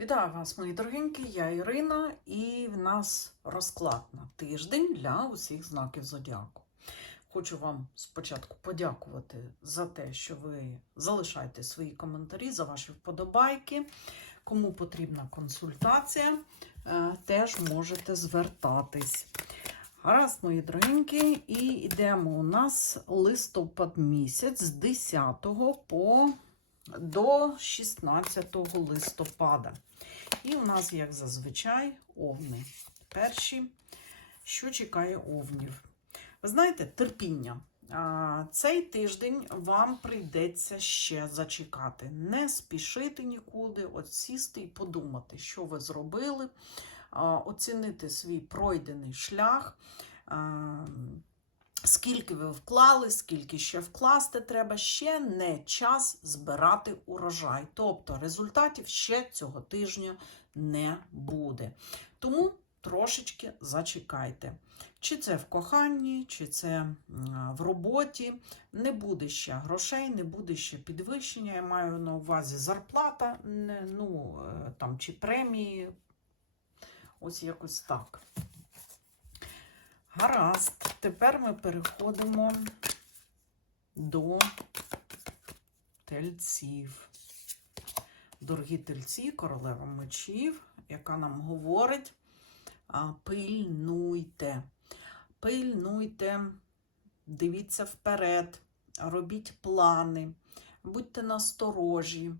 Вітаю вас, мої дорогенькі, я Ірина, і в нас розклад на тиждень для усіх знаків зодіаку. Хочу вам спочатку подякувати за те, що ви залишаєте свої коментарі, за ваші вподобайки. Кому потрібна консультація, е, теж можете звертатись. Гаразд, мої дорогенькі, і йдемо у нас листопад місяць з 10 по до 16 листопада. І у нас, як зазвичай, овни. Перші, що чекає овнів. Ви знаєте, терпіння. Цей тиждень вам прийдеться ще зачекати. Не спішити нікуди, от сісти і подумати, що ви зробили, оцінити свій пройдений шлях. Скільки ви вклали, скільки ще вкласти треба, ще не час збирати урожай. Тобто результатів ще цього тижня не буде. Тому трошечки зачекайте. Чи це в коханні, чи це в роботі. Не буде ще грошей, не буде ще підвищення. Я маю на увазі зарплата, ну, е, там, чи премії. Ось якось так. Гаразд, тепер ми переходимо до тельців. Дорогі тельці, королева мечів, яка нам говорить: пильнуйте, пильнуйте, дивіться вперед, робіть плани, будьте насторожі.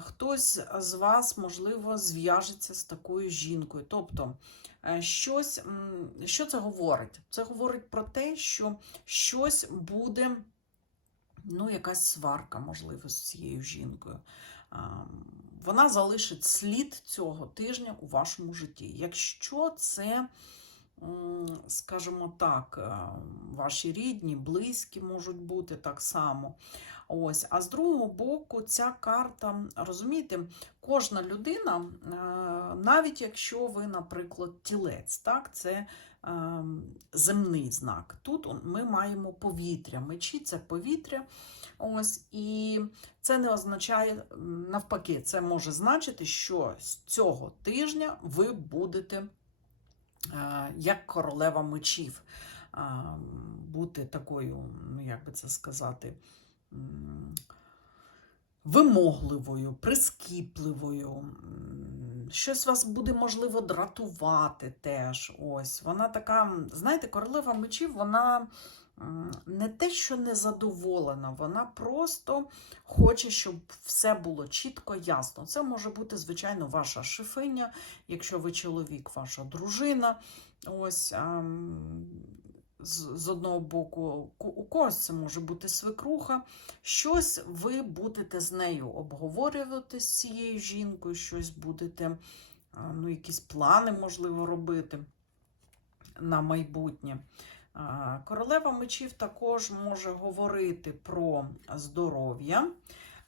Хтось з вас, можливо, зв'яжеться з такою жінкою. Тобто, е, щось, що це говорить? Це говорить про те, що щось буде, ну, якась сварка, можливо, з цією жінкою. Вона залишить слід цього тижня у вашому житті. Якщо це, скажімо так, е, ваші рідні, близькі можуть бути так само. Ось, а з другого боку, ця карта, розумієте, кожна людина, е, навіть якщо ви, наприклад, тілець, так, це е, земний знак. Тут ми маємо повітря. Мечі це повітря. Ось, і це не означає, навпаки, це може значити, що з цього тижня ви будете е, як королева мечів. Бути такою, ну як би це сказати, вимогливою, прискіпливою. Щось вас буде, можливо, дратувати теж. Ось. Вона така, знаєте, королева мечів, вона не те, що не задоволена, вона просто хоче, щоб все було чітко, ясно. Це може бути, звичайно, ваша шифиня, якщо ви чоловік, ваша дружина. Ось. З, з одного боку, у когось це може бути свекруха. Щось ви будете з нею обговорювати з цією жінкою, щось будете, ну, якісь плани, можливо, робити на майбутнє. Королева мечів також може говорити про здоров'я.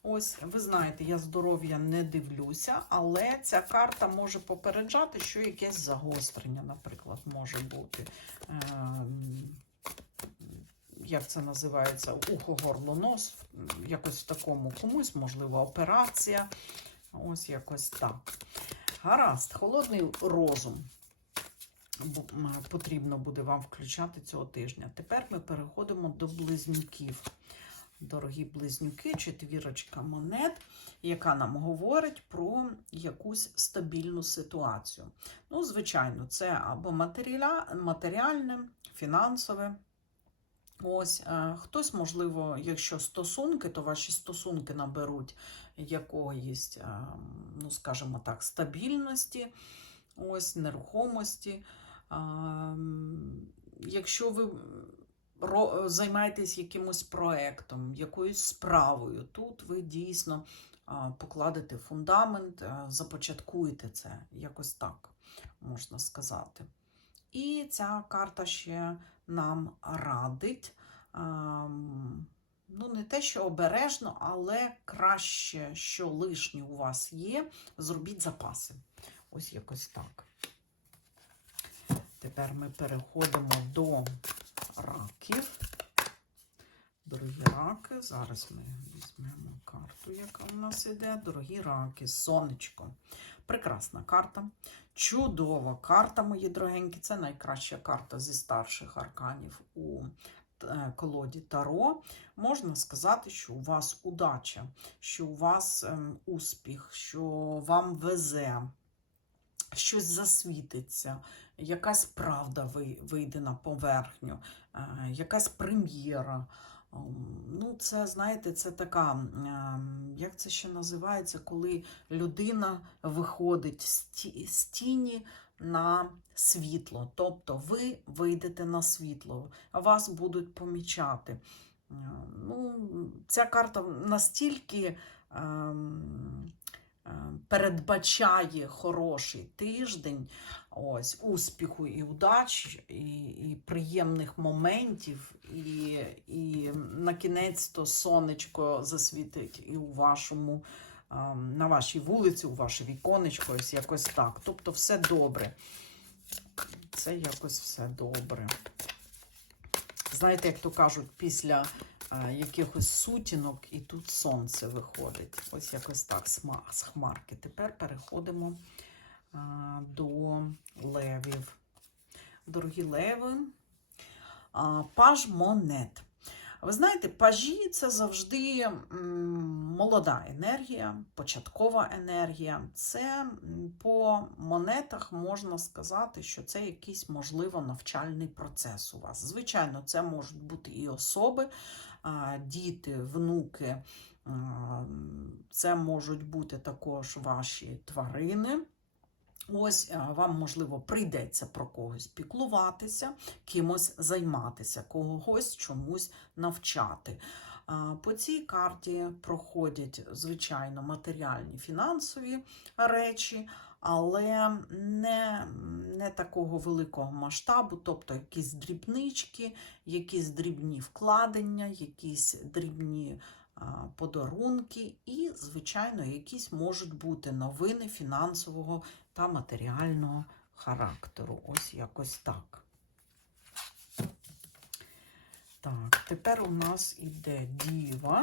Ось, ви знаєте, я здоров'я не дивлюся, але ця карта може попереджати, що якесь загострення, наприклад, може бути. Ем, Як це називається? Ухо, горло, нос, якось в такому комусь, можливо, операція. Ось якось так. Гаразд, холодний розум потрібно буде вам включати цього тижня. Тепер ми переходимо до близнюків. Дорогі близнюки, четвірочка монет, яка нам говорить про якусь стабільну ситуацію. Ну, звичайно, це або матеріальне, фінансове. Ось, е, хтось, можливо, якщо стосунки, то ваші стосунки наберуть якоїсь, е, ну, скажімо так, стабільності, ось, нерухомості. Якщо ви займаєтесь якимось проектом, якоюсь справою, тут ви дійсно покладете фундамент, започаткуєте це, якось так можна сказати. І ця карта ще нам радить. Ну, не те, що обережно, але краще, що лишнє у вас є, зробіть запаси. Ось якось так. Тепер ми переходимо до раків. Дорогі раки, зараз ми візьмемо карту, яка у нас іде. Дорогі раки, сонечко. Прекрасна карта. Чудова карта, мої дорогенькі. Це найкраща карта зі старших арканів у е, колоді Таро. Можна сказати, що у вас удача, що у вас ем, успіх, що вам везе, щось засвітиться, якась правда вийде на поверхню, е, якась прем'єра. Ем, Ну, це, знаєте, це така, ем, як це ще називається, коли людина виходить з тіні на світло. Тобто ви вийдете на світло, вас будуть помічати. Е, Ну, ця карта настільки ем, передбачає хороший тиждень, ось, успіху і удач, і, і приємних моментів, і, і на кінець то сонечко засвітить і у вашому, ем, на вашій вулиці, у ваше віконечко, ось якось так. Тобто все добре. Це якось все добре. Знаєте, як то кажуть, після е, якихось сутінок і тут сонце виходить. Ось якось так з хмарки. Тепер переходимо до левів. Дорогі леви, паж монет. Ви знаєте, пажі це завжди молода енергія, початкова енергія. Це по монетах можна сказати, що це якийсь, можливо, навчальний процес у вас. Звичайно, це можуть бути і особи, діти, внуки. Це можуть бути також ваші тварини. Ось вам, можливо, прийдеться про когось піклуватися, кимось займатися, когось чомусь навчати. По цій карті проходять, звичайно, матеріальні фінансові речі, але не, не такого великого масштабу, тобто якісь дрібнички, якісь дрібні вкладення, якісь дрібні подарунки, і, звичайно, якісь можуть бути новини фінансового та матеріального характеру. Ось якось так. Так, тепер у нас іде діва.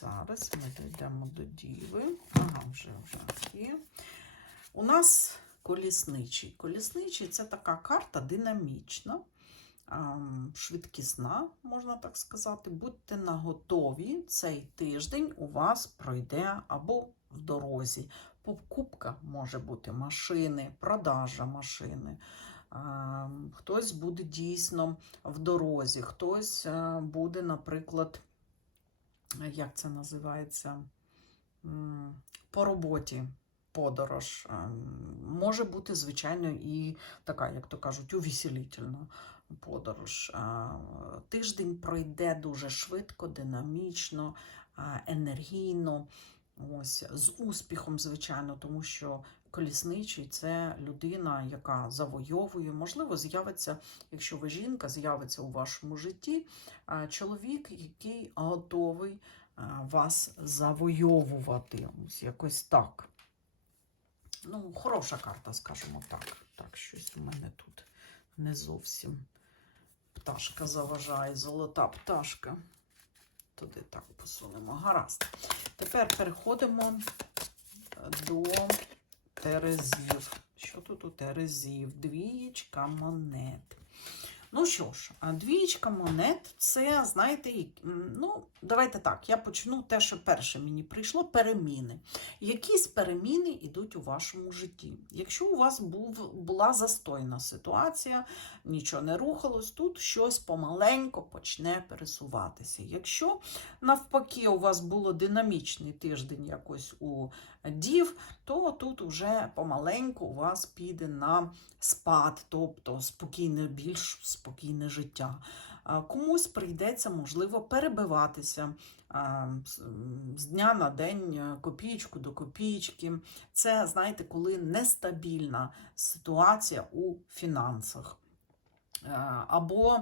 Зараз ми дійдемо до діви. Ага, вже нас колісничий. Колісничий це така карта динамічна, швидкісна, можна так сказати. Будьте наготові, цей тиждень у вас пройде або в дорозі. Покупка може бути машини, продажа машини. Хтось буде дійсно в дорозі, хтось е, буде, наприклад, як це називається, по роботі подорож. Може бути, звичайно, і така, як то кажуть, увеселительна подорож. Тиждень пройде дуже швидко, динамічно, енергійно. Ось з успіхом, звичайно, тому що колісничий це людина, яка завойовує. Можливо, з'явиться, якщо ви жінка, з'явиться у вашому житті чоловік, який готовий вас завойовувати. Ось якось так. Ну, хороша карта, скажімо так. Так, щось у мене тут не зовсім пташка заважає, золота пташка. Туди так посунемо. Гаразд. Тепер переходимо до терезів. Що тут у терезів? Двієчка монет. Ну що ж, а двієчка монет це, знаєте, ну, давайте так, я почну те, що перше мені прийшло переміни. Якісь переміни йдуть у вашому житті. Якщо у вас був, була застойна ситуація, нічого не рухалось, тут щось помаленько почне пересуватися. Якщо навпаки у вас було динамічний тиждень якось у дів, то тут уже помаленьку у вас піде на спад, тобто спокійне, більш спокійне життя. Комусь прийдеться, можливо, перебиватися з- дня на день е, копійку до копійки. Це, знаєте, коли нестабільна ситуація у фінансах. Е, Або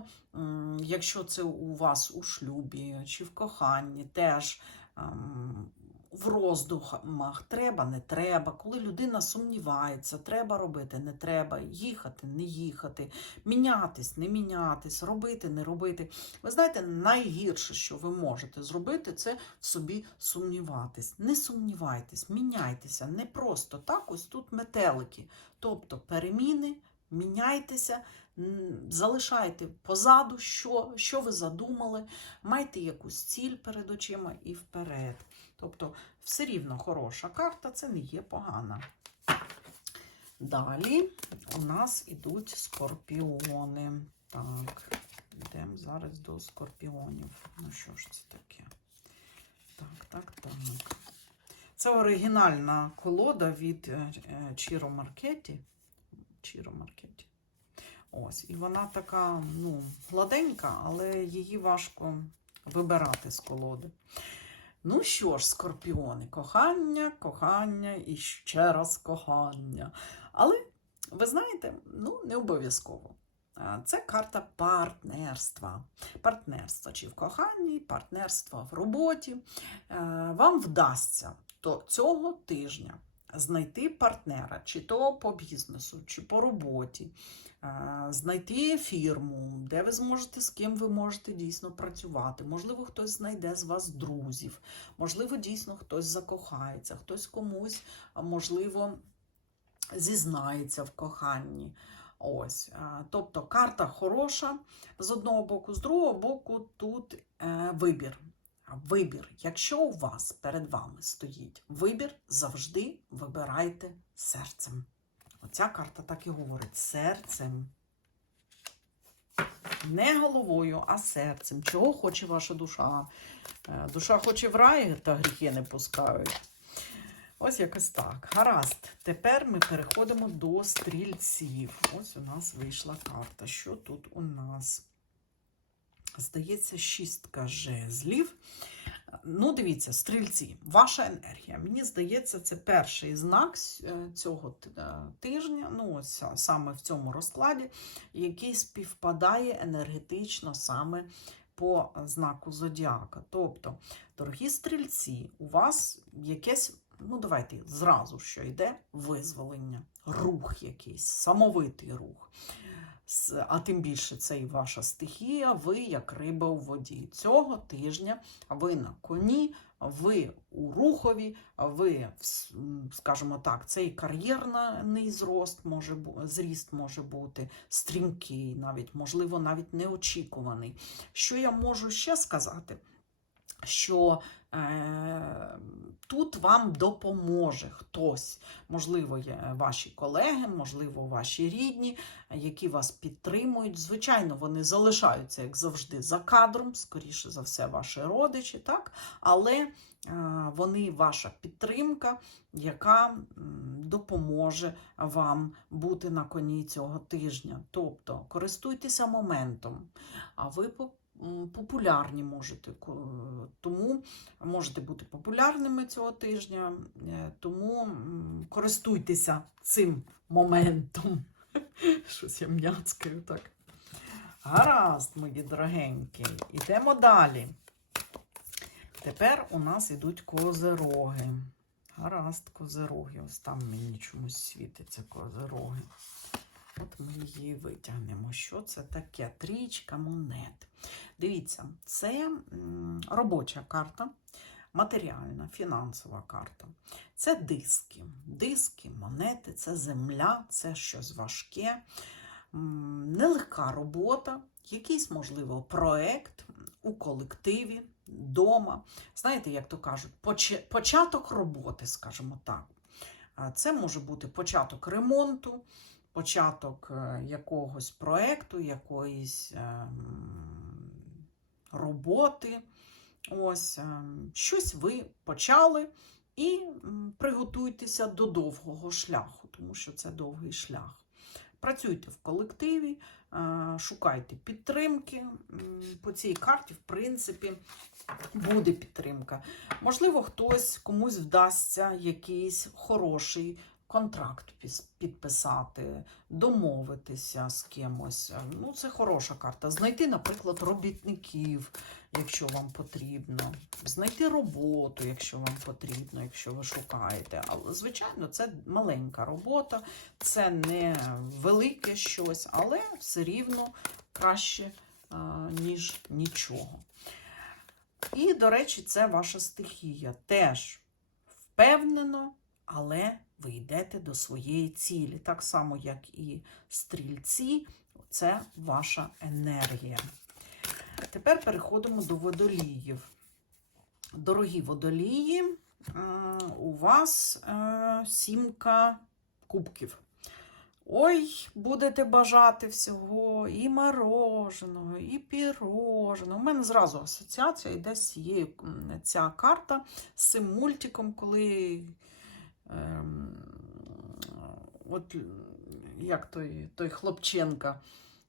якщо це у вас у шлюбі чи в коханні, теж ем, в роздумах треба, не треба, коли людина сумнівається, треба робити, не треба, їхати, не їхати, мінятись, не мінятись, робити, не робити. Ви знаєте, найгірше, що ви можете зробити, це в собі сумніватись. Не сумнівайтесь, міняйтеся, не просто так, ось тут метелики. Тобто переміни, міняйтеся, залишайте позаду, що, що ви задумали, майте якусь ціль перед очима і вперед. Тобто, все рівно хороша карта, це не є погана. Далі у нас ідуть скорпіони. Так, йдемо зараз до скорпіонів. Ну що ж це таке? Так, так, так. Це оригінальна колода від е, Чіро Маркеті. Чіро Маркеті. Ось, і вона така, ну, гладенька, але її важко вибирати з колоди. Ну що ж, скорпіони, кохання, кохання і ще раз кохання. Але, ви знаєте, ну, не обов'язково. Це карта партнерства. Партнерство чи в коханні, партнерство в роботі. Е, Вам вдасться до цього тижня знайти партнера, чи то по бізнесу, чи по роботі, знайти фірму, де ви зможете, з ким ви можете дійсно працювати. Можливо, хтось знайде з вас друзів, можливо, дійсно хтось закохається, хтось комусь, можливо, зізнається в коханні. Ось, тобто карта хороша з одного боку, з другого боку тут е, вибір. Вибір. Якщо у вас перед вами стоїть вибір, завжди вибирайте серцем. Оця карта так і говорить: серцем. Не головою, а серцем. Чого хоче ваша душа? Е, Душа хоче в рай, та гріхи не пускають. Ось якось так. Гаразд. Tепер ми переходимо до стрільців. Ось у нас вийшла карта. Що тут у нас? Здається, шістка жезлів. Ну, дивіться, стрільці, ваша енергія. Мені здається, це перший знак е, цього е, тижня, ну, ось саме в цьому розкладі, який співпадає енергетично саме по знаку зодіака. Тобто, дорогі стрільці, у вас якесь, ну давайте зразу що йде визволення, рух якийсь, самовитий рух. А тим більше це і ваша стихія, ви як риба у воді. Цього тижня ви на коні, ви у рухові, ви, скажімо так, цей кар'єрний зрост може зріст може бути стрімкий, навіть, можливо, навіть неочікуваний. Що я можу ще сказати? Що е, тут вам допоможе хтось, можливо, ваші колеги, можливо, ваші рідні, які вас підтримують. Звичайно, вони залишаються, як завжди, за кадром, скоріше за все, ваші родичі, так? але е, вони ваша підтримка, яка допоможе вам бути на коні цього тижня. Тобто користуйтеся моментом, а ви популярні можете, тому можете бути популярними цього тижня, е, тому користуйтеся цим моментом. Щось я м'яцкаю так. Гаразд, мої дорогенькі. Ідемо далі. Тепер у нас ідуть козероги. Гаразд, козероги. Ось там мені чомусь світиться козероги. От ми її витягнемо. Що це таке? Трічка монет. Дивіться, це робоча карта, матеріальна, фінансова карта. Це диски. Диски, монети, це земля, це щось важке, нелегка робота, якийсь, можливо, проект у колективі, дома. Знаєте, як то кажуть, початок роботи, скажімо так. Це може бути початок ремонту, початок е, якогось проекту, якоїсь ем, роботи. Ось ем, щось ви почали і приготуйтеся до довгого шляху, тому що це довгий шлях. Працюйте в колективі, е, шукайте підтримки. По цій карті, в принципі, буде підтримка. Можливо, хтось комусь вдасться якийсь хороший контракт підписати, домовитися з кимось. Ну, це хороша карта. Знайти, наприклад, робітників, якщо вам потрібно, знайти роботу, якщо вам потрібно, якщо ви шукаєте. Але, звичайно, це маленька робота, це не велике щось, але все рівно краще, ніж нічого. І, до речі, це ваша стихія. Теж впевнено, але ви йдете до своєї цілі. Так само, як і стрільці, це ваша енергія. Тепер переходимо до водоліїв. Дорогі водолії, у вас е, сімка кубків. Ой, будете бажати всього, і мороженого, і піроженого. У мене зразу асоціація йде з цією ця карта з цим мультиком, коли от як той, той хлопченка.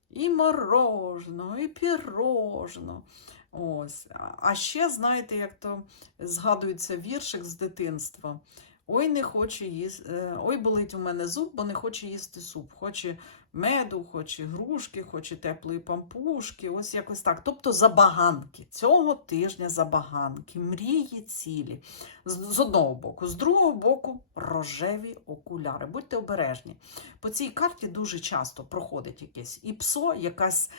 І мороженого, і пірожно. Ось. А- ще, знаєте, як то згадується віршик з дитинства. Ой, не хоче їсти. Ой, болить у мене зуб, бо не хоче їсти суп. Хоче меду, хоч ігрушки, хоч і теплої пампушки. Ось якось так. Тобто забаганки. Цього тижня забаганки, мрії цілі. З, одного боку, з другого боку, рожеві окуляри. Будьте обережні. По цій карті дуже часто проходить якесь і псо, якась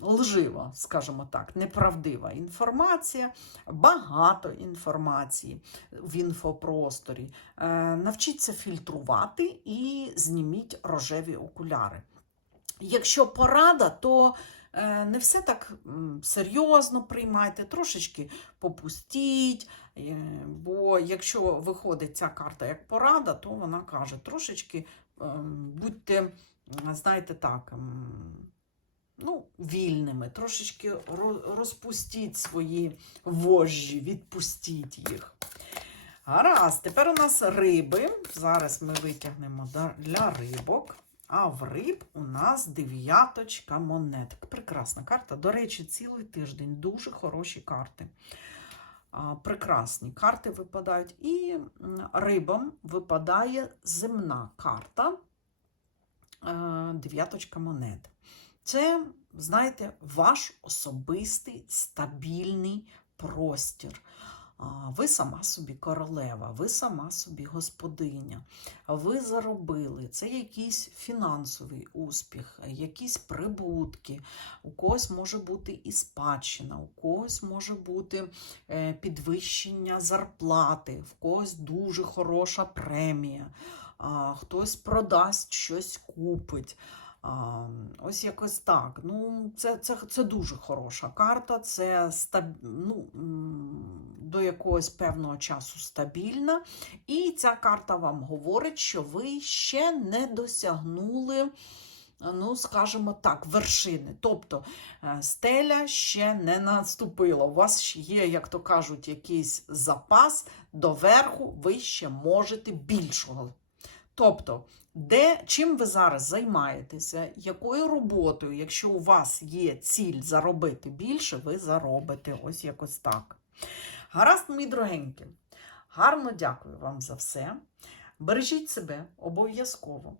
лжива, скажімо так, неправдива інформація, багато інформації в інфопросторі. Е, навчіться фільтрувати і зніміть рожеві окуляри. Якщо порада, то е, не все так серйозно приймайте, трошечки попустіть. е, Бо якщо виходить ця карта як порада, то вона каже, трошечки ем, будьте, знаєте так, ем, ну, вільними, трошечки розпустіть свої вожжі, відпустіть їх. Гаразд, тепер у нас риби. Зараз ми витягнемо для рибок. А в риб у нас дев'яточка монеток. Прекрасна карта. До речі, цілий тиждень дуже хороші карти. Прекрасні карти випадають. І рибам випадає земна карта. е, Дев'яточка монет. Це, знаєте, ваш особистий стабільний простір. Ви сама собі королева, ви сама собі господиня, ви заробили. Це якийсь фінансовий успіх, якісь прибутки. У когось може бути і спадщина, у когось може бути е, підвищення зарплати, в когось дуже хороша премія, хтось продасть щось купить. Ось якось так. Ну, це, це, це дуже хороша карта, це стаб... ну, до якогось певного часу стабільна. І ця карта вам говорить, що ви ще не досягнули, ну, скажімо так, вершини. Тобто е, стеля ще не наступила. У вас ще є, як то кажуть, якийсь запас доверху, ви ще можете більшого. Тобто, де, чим ви зараз займаєтеся, якою роботою, якщо у вас є ціль заробити більше, ви заробите. Ось якось так. Гаразд, мої дорогенькі, гарно дякую вам за все. Бережіть себе обов'язково,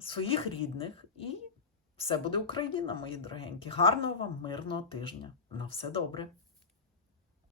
своїх рідних, і все буде Україна, мої дорогенькі. Гарного вам мирного тижня. На все добре.